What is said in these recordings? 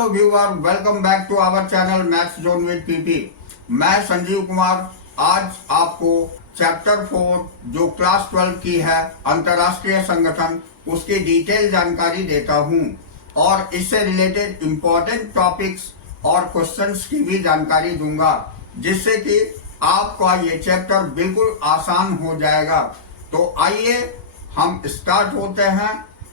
Hello viewer, welcome back to our channel maths zone with PP. मैं संजीव कुमार आज आपको chapter 4 जो क्लास 12 की है अंतर्राष्ट्रीय संगठन, उसकी डिटेल जानकारी देता हूं और इससे रिलेटेड इम्पोर्टेंट टॉपिक्स और क्वेश्चंस की भी जानकारी दूंगा, जिससे कि आपका ये चैप्टर बिल्कुल आसान हो जाएगा। तो आइए हम स्टार्ट होते हैं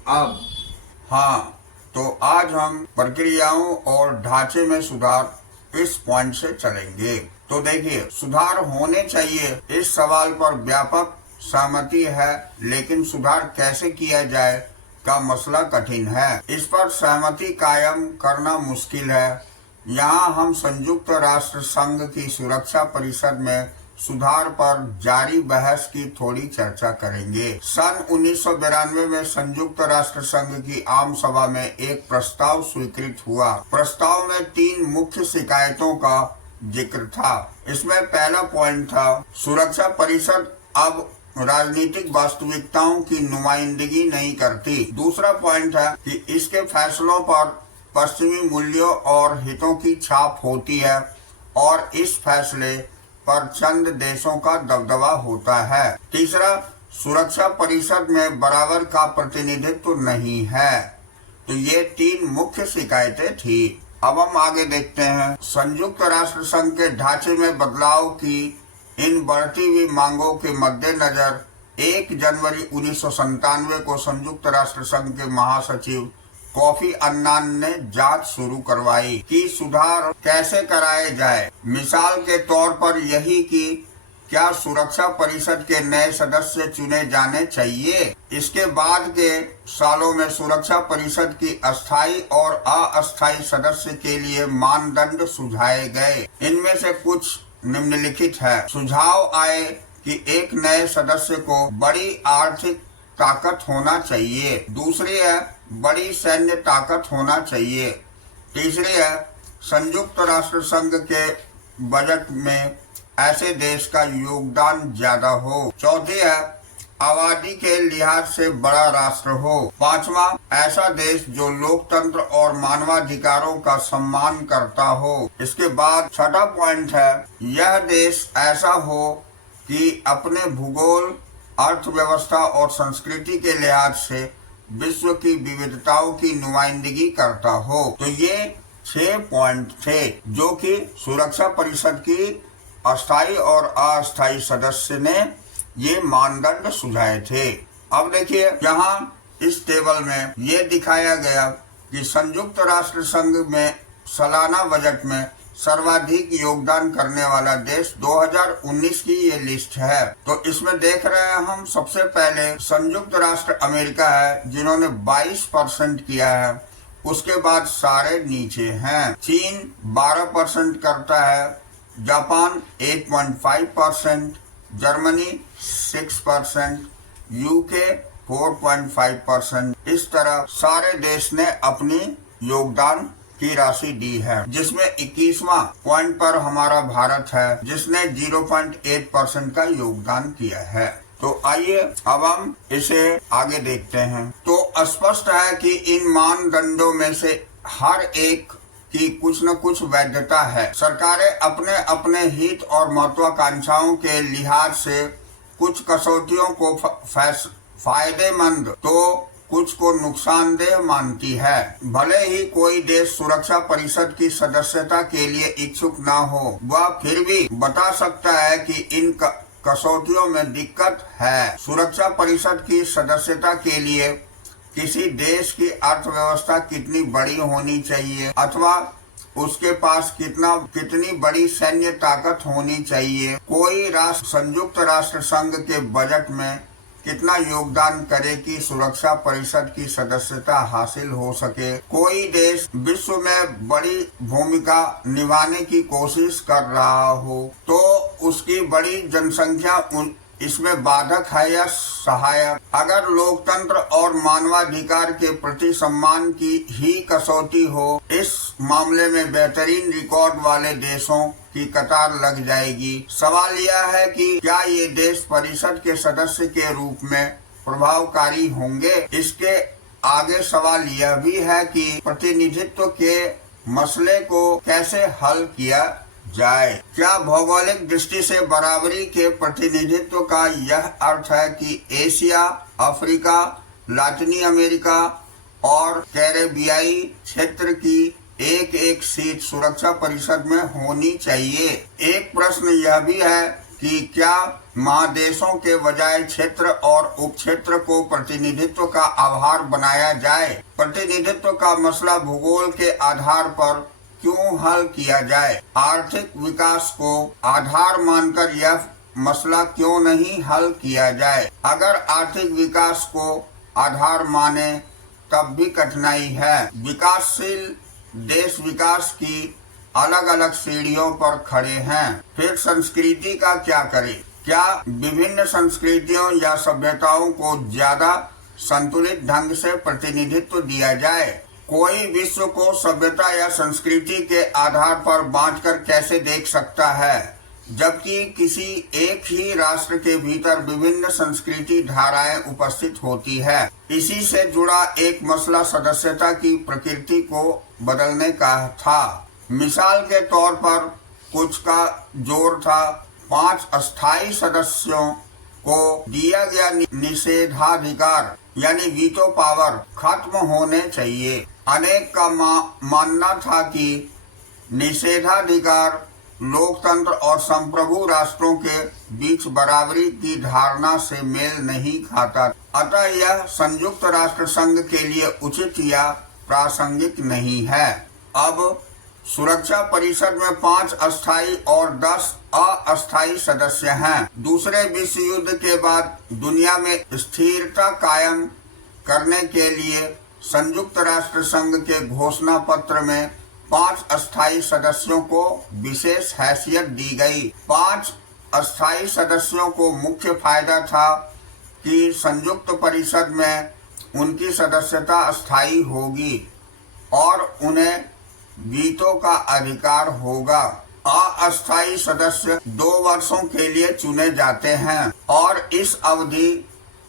अब। तो आज हम प्रक्रियाओं और ढांचे में सुधार इस पॉइंट से चलेंगे। तो देखिए, सुधार होने चाहिए, इस सवाल पर व्यापक सहमति है, लेकिन सुधार कैसे किया जाए का मसला कठिन है। इस पर सहमति कायम करना मुश्किल है। यहाँ हम संयुक्त राष्ट्र संघ की सुरक्षा परिषद में सुधार पर जारी बहस की थोड़ी चर्चा करेंगे। सन 1992 में संयुक्त राष्ट्र संघ की आम सभा में एक प्रस्ताव स्वीकृत हुआ। प्रस्ताव में 3 मुख्य शिकायतों का जिक्र था। इसमें पहला पॉइंट था, सुरक्षा परिषद अब राजनीतिक वास्तविकताओं की नुमाइंदगी नहीं करती। दूसरा पॉइंट है कि इसके फैसलों पर पश्चिमी मूल्यों और हितों की छाप होती है और इस फैसले पर चंद देशों का दबदबा होता है। तीसरा, सुरक्षा परिषद में बराबर का प्रतिनिधित्व नहीं है। तो ये 3 मुख्य शिकायतें थी। अब हम आगे देखते हैं। संयुक्त राष्ट्र संघ के ढांचे में बदलाव की इन बढ़ती हुई मांगों के मद्देनजर 1 जनवरी 1997 को संयुक्त राष्ट्र संघ के महासचिव कोफी अन्नान ने जांच शुरू करवाई कि सुधार कैसे कराए जाए। मिसाल के तौर पर यही कि क्या सुरक्षा परिषद के नए सदस्य चुने जाने चाहिए। इसके बाद के सालों में सुरक्षा परिषद की अस्थायी और अस्थायी सदस्य के लिए मानदंड सुझाए गए। इनमें से कुछ निम्नलिखित है। सुझाव आए कि एक नए सदस्य को बड़ी आर्थिक ताकत होना चाहिए। दूसरी है, बड़ी सैन्य ताकत होना चाहिए। तीसरी है, संयुक्त राष्ट्र संघ के बजट में ऐसे देश का योगदान ज्यादा हो। चौथी है, आबादी के लिहाज से बड़ा राष्ट्र हो। पांचवा, ऐसा देश जो लोकतंत्र और मानवाधिकारों का सम्मान करता हो। इसके बाद छठा पॉइंट है, यह देश ऐसा हो कि अपने भूगोल, अर्थव्यवस्था और संस्कृति के लिहाज से विश्व की विविधताओं की नुमाइंदगी करता हो। तो ये 6 पॉइंट थे जो कि सुरक्षा परिषद की अस्थायी और अस्थायी सदस्य ने ये मानदंड सुझाए थे। अब देखिए, यहाँ इस टेबल में ये दिखाया गया कि संयुक्त राष्ट्र संघ में सालाना बजट में सर्वाधिक योगदान करने वाला देश 2019 की ये लिस्ट है। तो इसमें देख रहे हैं हम, सबसे पहले संयुक्त राष्ट्र अमेरिका है जिन्होंने 22% किया है। उसके बाद सारे नीचे हैं। चीन 12% करता है, जापान 8.5%, जर्मनी 6%, यूके 4.5%। इस तरह सारे देश ने अपनी योगदान की राशि दी है, जिसमें 21वां पॉइंट पर हमारा भारत है, जिसने 0.8% का योगदान किया है। तो आइए अब हम इसे आगे देखते हैं। तो स्पष्ट है कि इन मानदंडों में से हर एक की कुछ न कुछ वैधता है। सरकारें अपने अपने हित और महत्वाकांक्षाओं के लिहाज से कुछ कसौटियों को फायदेमंद तो कुछ को नुकसानदेह मानती है। भले ही कोई देश सुरक्षा परिषद की सदस्यता के लिए इच्छुक न हो, वह फिर भी बता सकता है कि इन कसौटियों में दिक्कत है। सुरक्षा परिषद की सदस्यता के लिए किसी देश की अर्थव्यवस्था कितनी बड़ी होनी चाहिए, अथवा उसके पास कितनी बड़ी सैन्य ताकत होनी चाहिए। कोई राष्ट्र संयुक्त राष्ट्र संघ के बजट में कितना योगदान करे कि सुरक्षा परिषद की सदस्यता हासिल हो सके। कोई देश विश्व में बड़ी भूमिका निभाने की कोशिश कर रहा हो तो उसकी बड़ी जनसंख्या इसमें बाधक है या सहायक। अगर लोकतंत्र और मानवाधिकार के प्रति सम्मान की ही कसौटी हो, इस मामले में बेहतरीन रिकॉर्ड वाले देशों की कतार लग जाएगी। सवाल यह है कि क्या ये देश परिषद के सदस्य के रूप में प्रभावकारी होंगे। इसके आगे सवाल यह भी है कि प्रतिनिधित्व के मसले को कैसे हल किया जाए। क्या भौगोलिक दृष्टि से बराबरी के प्रतिनिधित्व का यह अर्थ है कि एशिया, अफ्रीका, लातिनी अमेरिका और कैरेबियाई क्षेत्र की एक एक सीट सुरक्षा परिषद में होनी चाहिए। एक प्रश्न यह भी है कि क्या महादेशों के बजाय क्षेत्र और उपक्षेत्र को प्रतिनिधित्व का आधार बनाया जाए। प्रतिनिधित्व का मसला भूगोल के आधार पर क्यों हल किया जाए। आर्थिक विकास को आधार मानकर यह मसला क्यों नहीं हल किया जाए। अगर आर्थिक विकास को आधार माने तब भी कठिनाई है। विकासशील देश विकास की अलग अलग सीढ़ियों पर खड़े हैं। फिर संस्कृति का क्या करें। क्या विभिन्न संस्कृतियों या सभ्यताओं को ज्यादा संतुलित ढंग से प्रतिनिधित्व दिया जाए। कोई विश्व को सभ्यता या संस्कृति के आधार पर बांटकर कैसे देख सकता है, जबकि किसी एक ही राष्ट्र के भीतर विभिन्न संस्कृति धाराएं उपस्थित होती है। इसी से जुड़ा एक मसला सदस्यता की प्रकृति को बदलने का था। मिसाल के तौर पर कुछ का जोर था 5 अस्थायी सदस्यों को दिया गया निषेधाधिकार यानी वीटो पावर खत्म होने चाहिए। अनेक का मानना था कि निषेधाधिकार लोकतंत्र और संप्रभु राष्ट्रों के बीच बराबरी की धारणा से मेल नहीं खाता, अतः यह संयुक्त राष्ट्र संघ के लिए उचित या प्रासंगिक नहीं है। अब सुरक्षा परिषद में 5 अस्थायी और 10 अस्थायी सदस्य हैं। दूसरे विश्व युद्ध के बाद दुनिया में स्थिरता कायम करने के लिए संयुक्त राष्ट्र संघ के घोषणा पत्र में 5 अस्थायी सदस्यों को विशेष हैसियत दी गई। 5 अस्थायी सदस्यों को मुख्य फायदा था कि संयुक्त परिषद में उनकी सदस्यता अस्थायी होगी और उन्हें वीटो का अधिकार होगा। अस्थायी सदस्य 2 वर्षों के लिए चुने जाते हैं और इस अवधि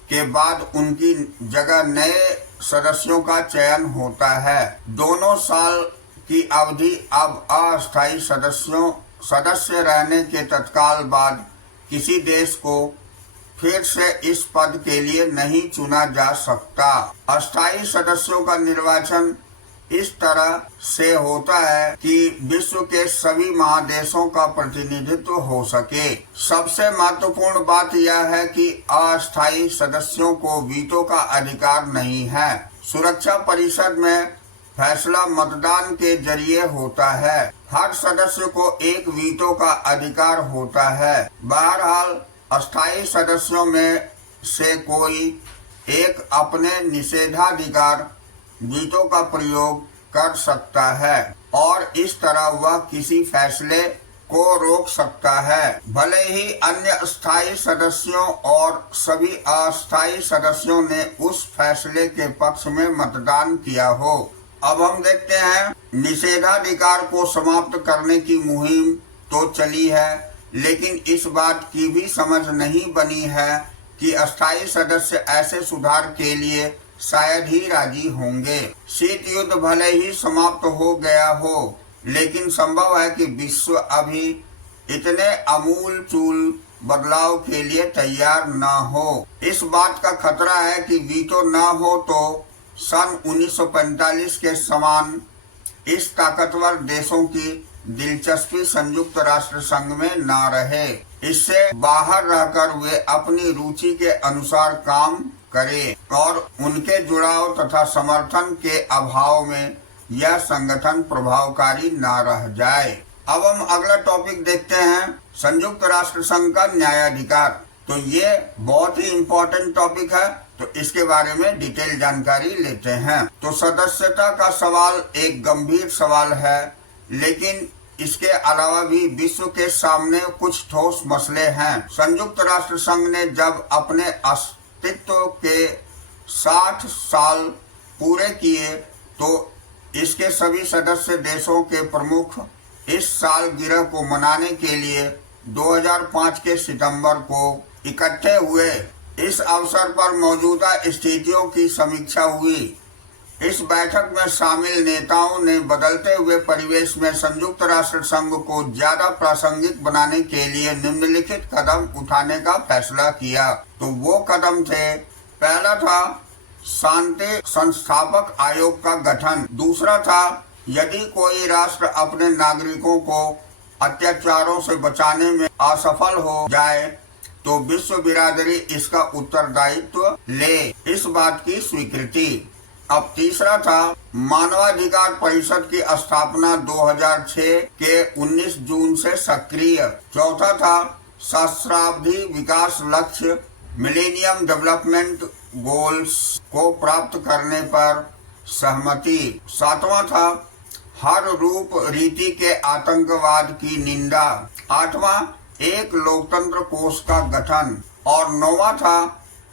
के बाद उनकी जगह नए सदस्यों का चयन होता है। दोनों साल की अवधि अब अस्थायी सदस्य रहने के तत्काल बाद किसी देश को फिर से इस पद के लिए नहीं चुना जा सकता। अस्थायी सदस्यों का निर्वाचन इस तरह से होता है कि विश्व के सभी महादेशों का प्रतिनिधित्व हो सके। सबसे महत्वपूर्ण बात यह है कि अस्थायी सदस्यों को वीटो का अधिकार नहीं है। सुरक्षा परिषद में फैसला मतदान के जरिए होता है। हर सदस्य को एक वीटो का अधिकार होता है। बहरहाल अस्थायी सदस्यों में से कोई एक अपने निषेधाधिकार वीटो का प्रयोग कर सकता है और इस तरह वह किसी फैसले को रोक सकता है, भले ही अन्य स्थायी सदस्यों और सभी अस्थायी सदस्यों ने उस फैसले के पक्ष में मतदान किया हो। अब हम देखते हैं, निषेधाधिकार को समाप्त करने की मुहिम तो चली है, लेकिन इस बात की भी समझ नहीं बनी है कि अस्थायी सदस्य ऐसे सुधार के लिए शायद ही राजी होंगे। शीत युद्ध भले ही समाप्त हो गया हो, लेकिन संभव है कि विश्व अभी इतने अमूलचूल बदलाव के लिए तैयार न हो। इस बात का खतरा है कि वीटो न हो तो सन 1945 के समान इस ताकतवर देशों की दिलचस्पी संयुक्त राष्ट्र संघ में न रहे। इससे बाहर रहकर वे अपनी रुचि के अनुसार काम करें और उनके जुड़ाव तथा समर्थन के अभाव में यह संगठन प्रभावकारी न रह जाए। अब हम अगला टॉपिक देखते हैं, संयुक्त राष्ट्र संघ का न्यायाधिकार। तो ये बहुत ही इम्पोर्टेंट टॉपिक है, तो इसके बारे में डिटेल जानकारी लेते हैं। तो सदस्यता का सवाल एक गंभीर सवाल है, लेकिन इसके अलावा भी विश्व के सामने कुछ ठोस मसले हैं। संयुक्त राष्ट्र संघ ने जब अपने अस्तित्व के 60 साल पूरे किए तो इसके सभी सदस्य देशों के प्रमुख इस सालगिरह को मनाने के लिए 2005 के सितंबर को इकट्ठे हुए। इस अवसर पर मौजूदा स्थितियों की समीक्षा हुई इस बैठक में शामिल नेताओं ने बदलते हुए परिवेश में संयुक्त राष्ट्र संघ को ज्यादा प्रासंगिक बनाने के लिए निम्नलिखित कदम उठाने का फैसला किया। तो वो कदम थे, पहला था शांति संस्थापक आयोग का गठन। दूसरा था, यदि कोई राष्ट्र अपने नागरिकों को अत्याचारों से बचाने में असफल हो जाए तो विश्व बिरादरी इसका उत्तरदायित्व ले, इस बात की स्वीकृति। अब तीसरा था मानवाधिकार परिषद की स्थापना 2006 के 19 जून से सक्रिय। चौथा था सहस्राब्दी विकास लक्ष्य मिलेनियम डेवलपमेंट गोल्स को प्राप्त करने पर सहमति। सातवां था हर रूप रीति के आतंकवाद की निंदा। आठवां एक लोकतंत्र कोष का गठन। और नौवां था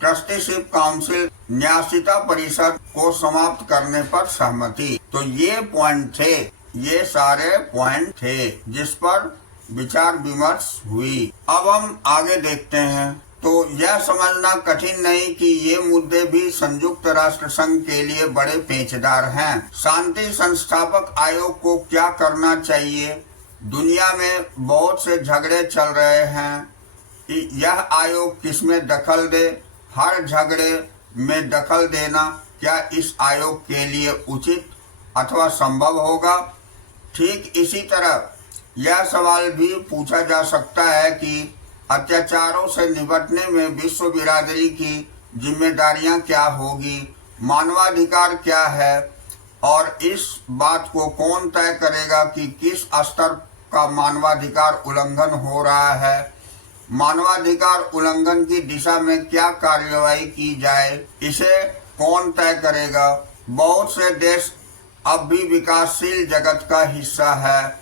ट्रस्टीशिप काउंसिल न्यासिता परिषद को समाप्त करने पर सहमति। तो ये पॉइंट थे, ये सारे पॉइंट थे जिस पर विचार विमर्श हुई। अब हम आगे देखते हैं। तो यह समझना कठिन नहीं कि ये मुद्दे भी संयुक्त राष्ट्र संघ के लिए बड़े पेचदार हैं। शांति संस्थापक आयोग को क्या करना चाहिए? दुनिया में बहुत से झगड़े चल रहे हैं। यह आयोग किसमें दखल दे? हर झगड़े में दखल देना क्या इस आयोग के लिए उचित अथवा संभव होगा? ठीक इसी तरह यह सवाल भी पूछा जा सकता है कि अत्याचारों से निपटने में विश्व बिरादरी की जिम्मेदारियां क्या होगी, मानवाधिकार क्या है, और इस बात को कौन तय करेगा कि किस स्तर का मानवाधिकार उल्लंघन हो रहा है, मानवाधिकार उल्लंघन की दिशा में क्या कार्यवाही की जाए, इसे कौन तय करेगा। बहुत से देश अब भी विकासशील जगत का हिस्सा है।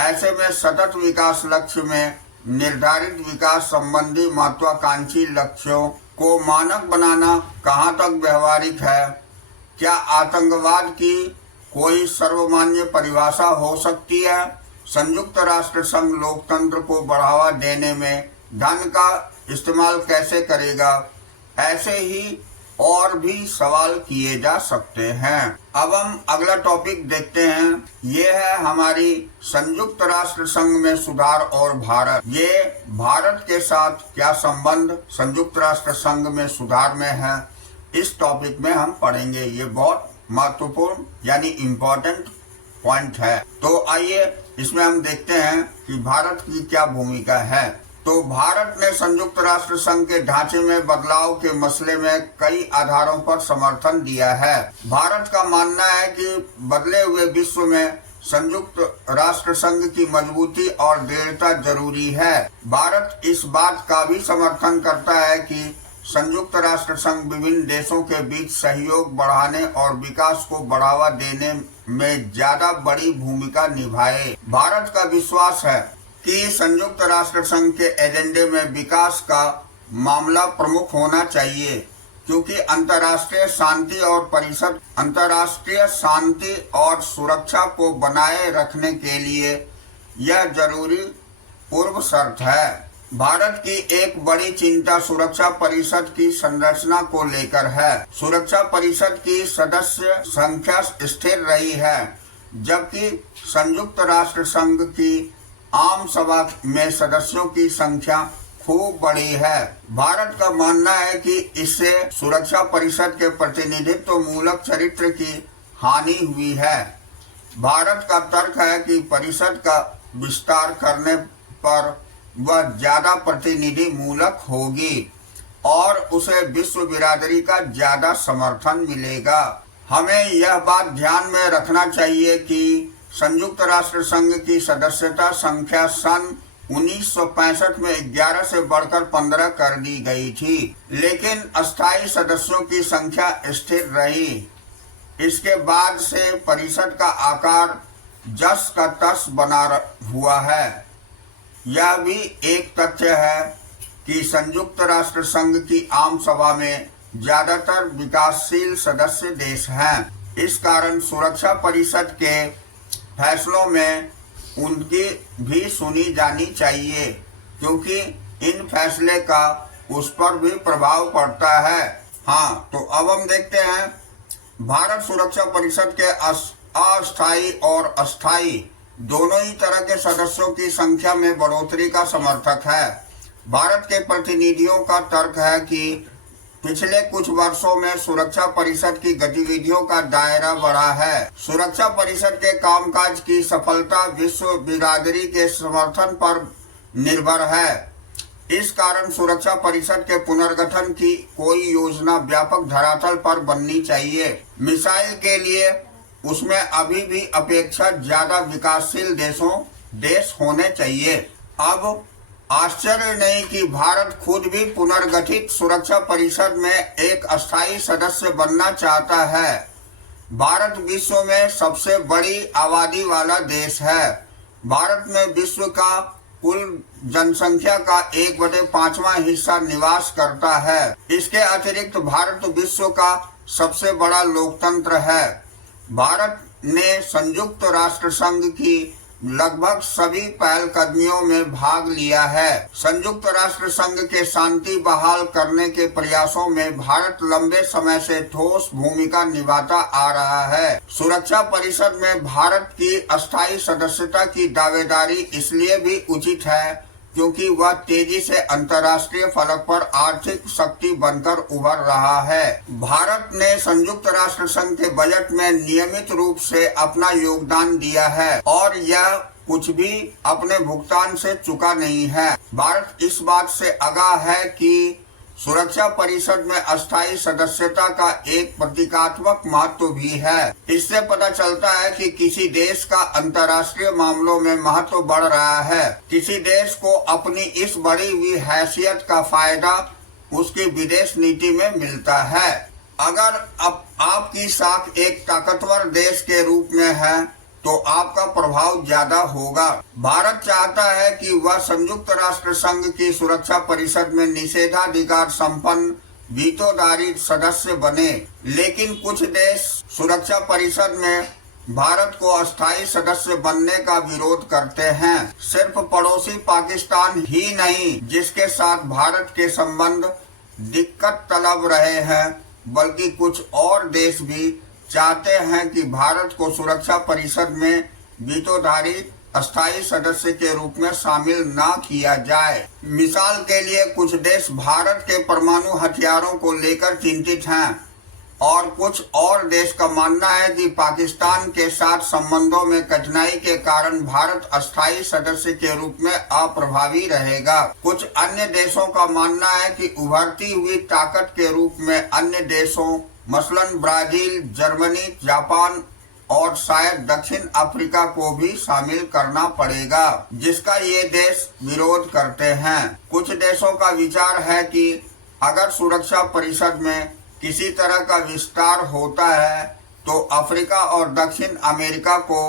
ऐसे में सतत विकास लक्ष्य में निर्धारित विकास संबंधी महत्वाकांक्षी लक्ष्यों को मानक बनाना कहाँ तक व्यवहारिक है? क्या आतंकवाद की कोई सर्वमान्य परिभाषा हो सकती है? संयुक्त राष्ट्र संघ लोकतंत्र को बढ़ावा देने में धन का इस्तेमाल कैसे करेगा? ऐसे ही और भी सवाल किए जा सकते हैं। अब हम अगला टॉपिक देखते हैं। ये है हमारी संयुक्त राष्ट्र संघ में सुधार और भारत। ये भारत के साथ क्या संबंध संयुक्त राष्ट्र संघ में सुधार में है, इस टॉपिक में हम पढ़ेंगे। ये बहुत महत्वपूर्ण यानी इम्पोर्टेंट पॉइंट है। तो आइए इसमें हम देखते हैं कि भारत की क्या भूमिका है। तो भारत ने संयुक्त राष्ट्र संघ के ढांचे में बदलाव के मसले में कई आधारों पर समर्थन दिया है। भारत का मानना है कि बदले हुए विश्व में संयुक्त राष्ट्र संघ की मजबूती और दृढ़ता जरूरी है। भारत इस बात का भी समर्थन करता है कि संयुक्त राष्ट्र संघ विभिन्न देशों के बीच सहयोग बढ़ाने और विकास को बढ़ावा देने में ज्यादा बड़ी भूमिका निभाए। भारत का विश्वास है कि संयुक्त राष्ट्र संघ के एजेंडे में विकास का मामला प्रमुख होना चाहिए, क्योंकि अंतर्राष्ट्रीय शांति और सुरक्षा को बनाए रखने के लिए यह जरूरी पूर्व शर्त है। भारत की एक बड़ी चिंता सुरक्षा परिषद की संरचना को लेकर है। सुरक्षा परिषद की सदस्य संख्या स्थिर रही है, जबकि संयुक्त राष्ट्र संघ की आम सभा में सदस्यों की संख्या खूब बढ़ी है। भारत का मानना है कि इससे सुरक्षा परिषद के प्रतिनिधित्व मूलक चरित्र की हानि हुई है। भारत का तर्क है कि परिषद का विस्तार करने पर वह ज्यादा प्रतिनिधि मूलक होगी और उसे विश्व बिरादरी का ज्यादा समर्थन मिलेगा। हमें यह बात ध्यान में रखना चाहिए कि संयुक्त राष्ट्र संघ की सदस्यता संख्या सन 1965 में 11 से बढ़कर 15 कर दी गई थी, लेकिन अस्थायी सदस्यों की संख्या स्थिर रही। इसके बाद से परिषद का आकार जस का तस बना हुआ है। यह भी एक तथ्य है कि संयुक्त राष्ट्र संघ की आम सभा में ज्यादातर विकासशील सदस्य देश हैं। इस कारण सुरक्षा परिषद के फैसलों में उनकी भी सुनी जानी चाहिए, क्योंकि इन फैसले का उस पर भी प्रभाव पड़ता है। हाँ, तो अब हम देखते हैं भारत सुरक्षा परिषद के अस्थायी और अस्थायी दोनों ही तरह के सदस्यों की संख्या में बढ़ोतरी का समर्थक है। भारत के प्रतिनिधियों का तर्क है कि पिछले कुछ वर्षों में सुरक्षा परिषद की गतिविधियों का दायरा बढ़ा है। सुरक्षा परिषद के कामकाज की सफलता विश्व बिरादरी के समर्थन पर निर्भर है। इस कारण सुरक्षा परिषद के पुनर्गठन की कोई योजना व्यापक धरातल पर बननी चाहिए। मिसाइल के लिए उसमें अभी भी अपेक्षा ज्यादा विकासशील देश होने चाहिए। अब आश्चर्य नहीं कि भारत खुद भी पुनर्गठित सुरक्षा परिषद में एक अस्थायी सदस्य बनना चाहता है। भारत विश्व में सबसे बड़ी आबादी वाला देश है। भारत में विश्व का कुल जनसंख्या का 1/5वां हिस्सा निवास करता है। इसके अतिरिक्त भारत विश्व का सबसे बड़ा लोकतंत्र है। भारत ने संयुक्त राष्ट्र संघ की लगभग सभी पहलकदमियों में भाग लिया है। संयुक्त राष्ट्र संघ के शांति बहाल करने के प्रयासों में भारत लंबे समय से ठोस भूमिका निभाता आ रहा है। सुरक्षा परिषद में भारत की अस्थायी सदस्यता की दावेदारी इसलिए भी उचित है क्योंकि वह तेजी से अंतर्राष्ट्रीय फलक पर आर्थिक शक्ति बनकर उभर रहा है। भारत ने संयुक्त राष्ट्र संघ के बजट में नियमित रूप से अपना योगदान दिया है और यह कुछ भी अपने भुगतान से चुका नहीं है। भारत इस बात से आगाह है कि सुरक्षा परिषद में अस्थायी सदस्यता का एक प्रतीकात्मक महत्व भी है। इससे पता चलता है कि किसी देश का अंतर्राष्ट्रीय मामलों में महत्व बढ़ रहा है। किसी देश को अपनी इस बढ़ी हुई हैसियत का फायदा उसकी विदेश नीति में मिलता है। अगर आपकी साख एक ताकतवर देश के रूप में है तो आपका प्रभाव ज्यादा होगा। भारत चाहता है कि वह संयुक्त राष्ट्र संघ की सुरक्षा परिषद में निषेधाधिकार संपन्न वीटोधारी सदस्य बने, लेकिन कुछ देश सुरक्षा परिषद में भारत को अस्थायी सदस्य बनने का विरोध करते हैं। सिर्फ पड़ोसी पाकिस्तान ही नहीं जिसके साथ भारत के संबंध दिक्कत तलब रहे हैं, बल्कि कुछ और देश भी चाहते हैं कि भारत को सुरक्षा परिषद में वीटोधारी अस्थायी सदस्य के रूप में शामिल न किया जाए। मिसाल के लिए कुछ देश भारत के परमाणु हथियारों को लेकर चिंतित हैं और कुछ और देश का मानना है कि पाकिस्तान के साथ संबंधों में कठिनाई के कारण भारत अस्थायी सदस्य के रूप में अप्रभावी रहेगा। कुछ अन्य देशों का मानना है कि उभरती हुई ताकत के रूप में अन्य देशों मसलन ब्राजील, जर्मनी, जापान और शायद दक्षिण अफ्रीका को भी शामिल करना पड़ेगा, जिसका ये देश विरोध करते हैं। कुछ देशों का विचार है कि अगर सुरक्षा परिषद में किसी तरह का विस्तार होता है तो अफ्रीका और दक्षिण अमेरिका को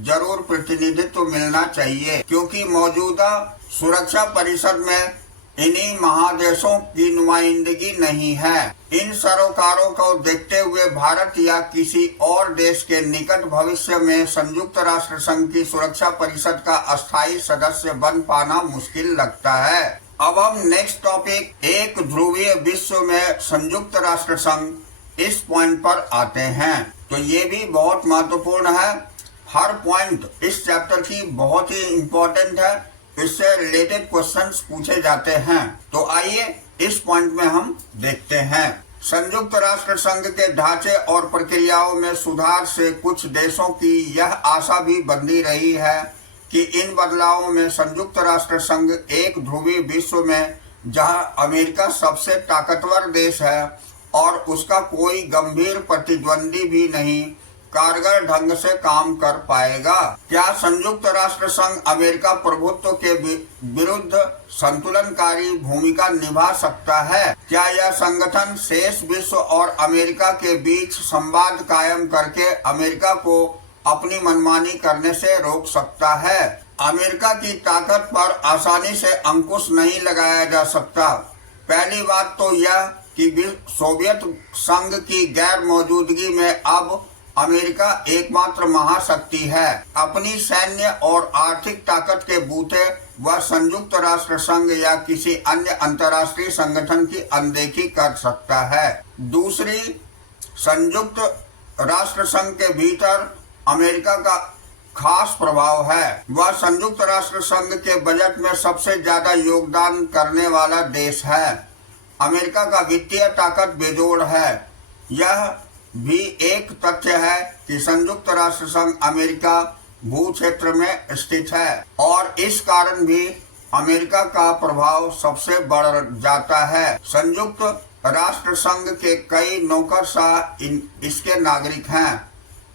जरूर प्रतिनिधित्व मिलना चाहिए, क्योंकि मौजूदा सुरक्षा परिषद में इन्हीं महादेशों की नुमाइंदगी नहीं है। इन सरोकारों को देखते हुए भारत या किसी और देश के निकट भविष्य में संयुक्त राष्ट्र संघ की सुरक्षा परिषद का अस्थायी सदस्य बन पाना मुश्किल लगता है। अब हम नेक्स्ट टॉपिक, एक ध्रुवीय विश्व में संयुक्त राष्ट्र संघ, इस पॉइंट पर आते हैं। तो ये भी बहुत महत्वपूर्ण है। हर पॉइंट इस चैप्टर की बहुत ही इम्पोर्टेंट है, इससे रिलेटेड क्वेश्चंस पूछे जाते हैं। तो आइए इस पॉइंट में हम देखते हैं। संयुक्त राष्ट्र संघ के ढांचे और प्रक्रियाओं में सुधार से कुछ देशों की यह आशा भी बंधी रही है कि इन बदलावों में संयुक्त राष्ट्र संघ एक ध्रुवीय विश्व में, जहां अमेरिका सबसे ताकतवर देश है और उसका कोई गंभीर प्रतिद्वंदी भी नहीं, कारगर ढंग से काम कर पाएगा। क्या संयुक्त राष्ट्र संघ अमेरिका प्रभुत्व के विरुद्ध संतुलनकारी भूमिका निभा सकता है? क्या यह संगठन शेष विश्व और अमेरिका के बीच संवाद कायम करके अमेरिका को अपनी मनमानी करने से रोक सकता है? अमेरिका की ताकत पर आसानी से अंकुश नहीं लगाया जा सकता। पहली बात तो यह कि सोवियत संघ की गैर मौजूदगी में अब अमेरिका एकमात्र महाशक्ति है। अपनी सैन्य और आर्थिक ताकत के बूते वह संयुक्त राष्ट्र संघ या किसी अन्य अंतर्राष्ट्रीय संगठन की अनदेखी कर सकता है। दूसरी, संयुक्त राष्ट्र संघ के भीतर अमेरिका का खास प्रभाव है। वह संयुक्त राष्ट्र संघ के बजट में सबसे ज्यादा योगदान करने वाला देश है। अमेरिका का वित्तीय ताकत बेजोड़ है। यह भी एक तथ्य है कि संयुक्त राष्ट्र संघ अमेरिका भू क्षेत्र में स्थित है और इस कारण भी अमेरिका का प्रभाव सबसे बढ़ जाता है। संयुक्त राष्ट्र संघ के कई नौकरशाह इसके नागरिक हैं।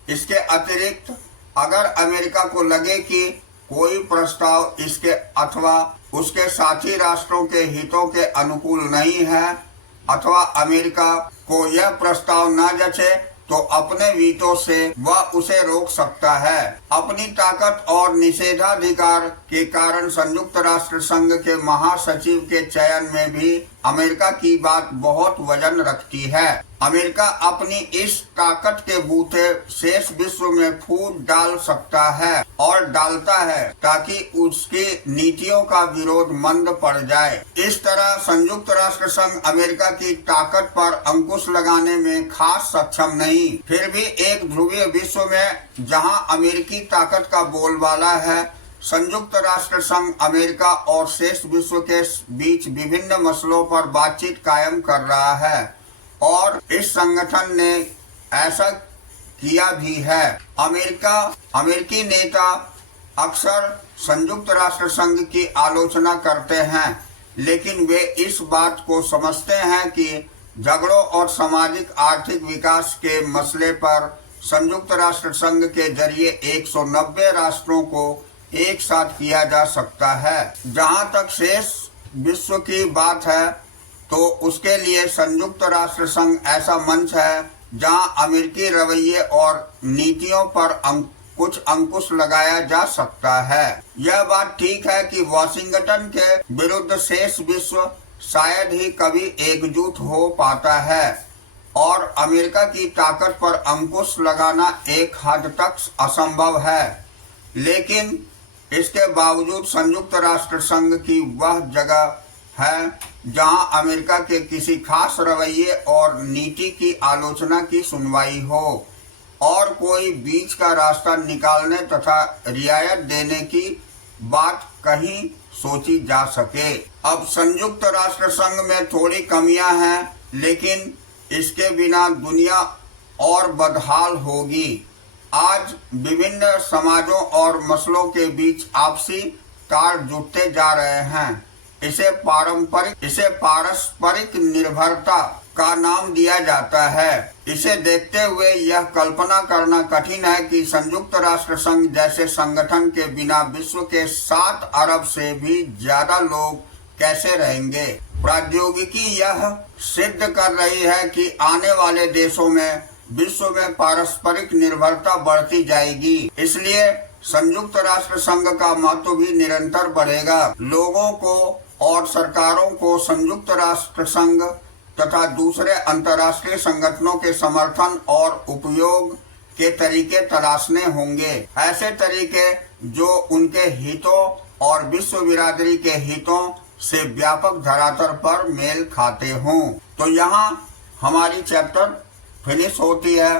इसके अतिरिक्त अगर अमेरिका को लगे कि कोई प्रस्ताव इसके अथवा उसके साथी राष्ट्रों के हितों के अनुकूल नहीं है अथवा अमेरिका को यह प्रस्ताव न जचे तो अपने वीटो से वह उसे रोक सकता है। अपनी ताकत और निषेधाधिकार के कारण संयुक्त राष्ट्र संघ के महासचिव के चयन में भी अमेरिका की बात बहुत वजन रखती है। अमेरिका अपनी इस ताकत के बूते शेष विश्व में फूट डाल सकता है और डालता है ताकि उसकी नीतियों का विरोध मंद पड़ जाए। इस तरह संयुक्त राष्ट्र संघ अमेरिका की ताकत पर अंकुश लगाने में खास सक्षम नहीं। फिर भी एक ध्रुवीय विश्व में जहां अमेरिकी ताकत का बोलबाला है, संयुक्त राष्ट्र संघ अमेरिका और शेष विश्व के बीच विभिन्न मसलों पर बातचीत कायम कर रहा है और इस संगठन ने ऐसा किया भी है। अमेरिकी नेता अक्सर संयुक्त राष्ट्र संघ की आलोचना करते हैं, लेकिन वे इस बात को समझते हैं कि झगड़ों और सामाजिक आर्थिक विकास के मसले पर संयुक्त राष्ट्र संघ के जरिए 190 राष्ट्रों को एक साथ किया जा सकता है। जहां तक शेष विश्व की बात है तो उसके लिए संयुक्त राष्ट्र संघ ऐसा मंच है जहां अमेरिकी रवैये और नीतियों पर कुछ अंकुश लगाया जा सकता है। यह बात ठीक है कि वॉशिंगटन के विरुद्ध शेष विश्व शायद ही कभी एकजुट हो पाता है और अमेरिका की ताकत पर अंकुश लगाना एक हद तक असंभव है, लेकिन इसके बावजूद संयुक्त राष्ट्र संघ की वह जगह है जहां अमेरिका के किसी खास रवैये और नीति की आलोचना की सुनवाई हो और कोई बीच का रास्ता निकालने तथा रियायत देने की बात कहीं सोची जा सके। अब संयुक्त राष्ट्र संघ में थोड़ी कमियां हैं, लेकिन इसके बिना दुनिया और बदहाल होगी। आज विभिन्न समाजों और मसलों के बीच आपसी तार जुड़ते जा रहे हैं। इसे पारस्परिक निर्भरता का नाम दिया जाता है। इसे देखते हुए यह कल्पना करना कठिन है कि संयुक्त राष्ट्र संघ जैसे संगठन के बिना विश्व के 7 अरब से भी ज्यादा लोग कैसे रहेंगे। प्रौद्योगिकी यह सिद्ध कर रही है कि आने वाले देशों में विश्व में पारस्परिक निर्भरता बढ़ती जाएगी, इसलिए संयुक्त राष्ट्र संघ का महत्व भी निरंतर बढ़ेगा। लोगों को और सरकारों को संयुक्त राष्ट्र संघ तथा दूसरे अंतर्राष्ट्रीय संगठनों के समर्थन और उपयोग के तरीके तलाशने होंगे, ऐसे तरीके जो उनके हितों और विश्व बिरादरी के हितों से व्यापक धरातल पर मेल खाते हों। तो यहाँ हमारी चैप्टर फिनिश होती है।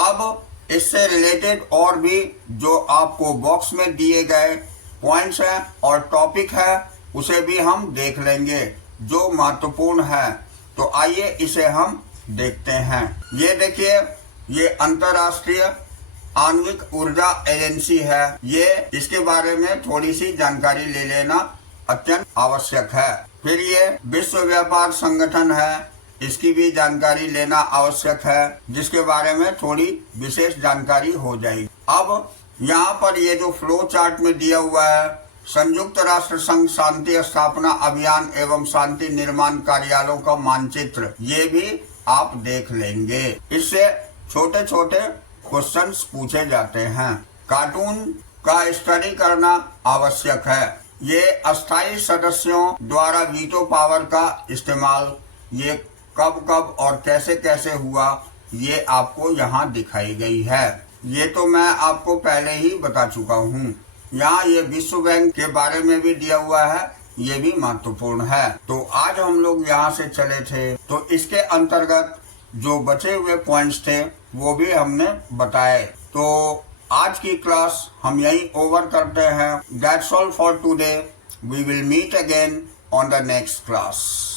अब इससे रिलेटेड और भी जो आपको बॉक्स में दिए गए पॉइंट्स हैं और टॉपिक है उसे भी हम देख लेंगे जो महत्वपूर्ण है। तो आइए इसे हम देखते हैं। ये देखिए, ये अंतर्राष्ट्रीय आणविक ऊर्जा एजेंसी है। ये इसके बारे में थोड़ी सी जानकारी ले लेना अत्यंत आवश्यक है। फिर ये विश्व व्यापार संगठन है, इसकी भी जानकारी लेना आवश्यक है, जिसके बारे में थोड़ी विशेष जानकारी हो जाएगी। अब यहाँ पर ये जो फ्लो चार्ट में दिया हुआ है, संयुक्त राष्ट्र संघ शांति स्थापना अभियान एवं शांति निर्माण कार्यालयों का मानचित्र, ये भी आप देख लेंगे। इससे छोटे छोटे क्वेश्चंस पूछे जाते हैं। कार्टून का स्टडी करना आवश्यक है। ये अस्थायी सदस्यों द्वारा वीटो पावर का इस्तेमाल ये कब कब और कैसे कैसे हुआ, ये आपको यहाँ दिखाई गई है। ये तो मैं आपको पहले ही बता चुका हूँ। यहाँ ये विश्व बैंक के बारे में भी दिया हुआ है, ये भी महत्वपूर्ण है। तो आज हम लोग यहाँ से चले थे, तो इसके अंतर्गत जो बचे हुए पॉइंट्स थे वो भी हमने बताए। तो आज की क्लास हम यहीं ओवर करते हैं। That's all for today. We will meet again on the next class.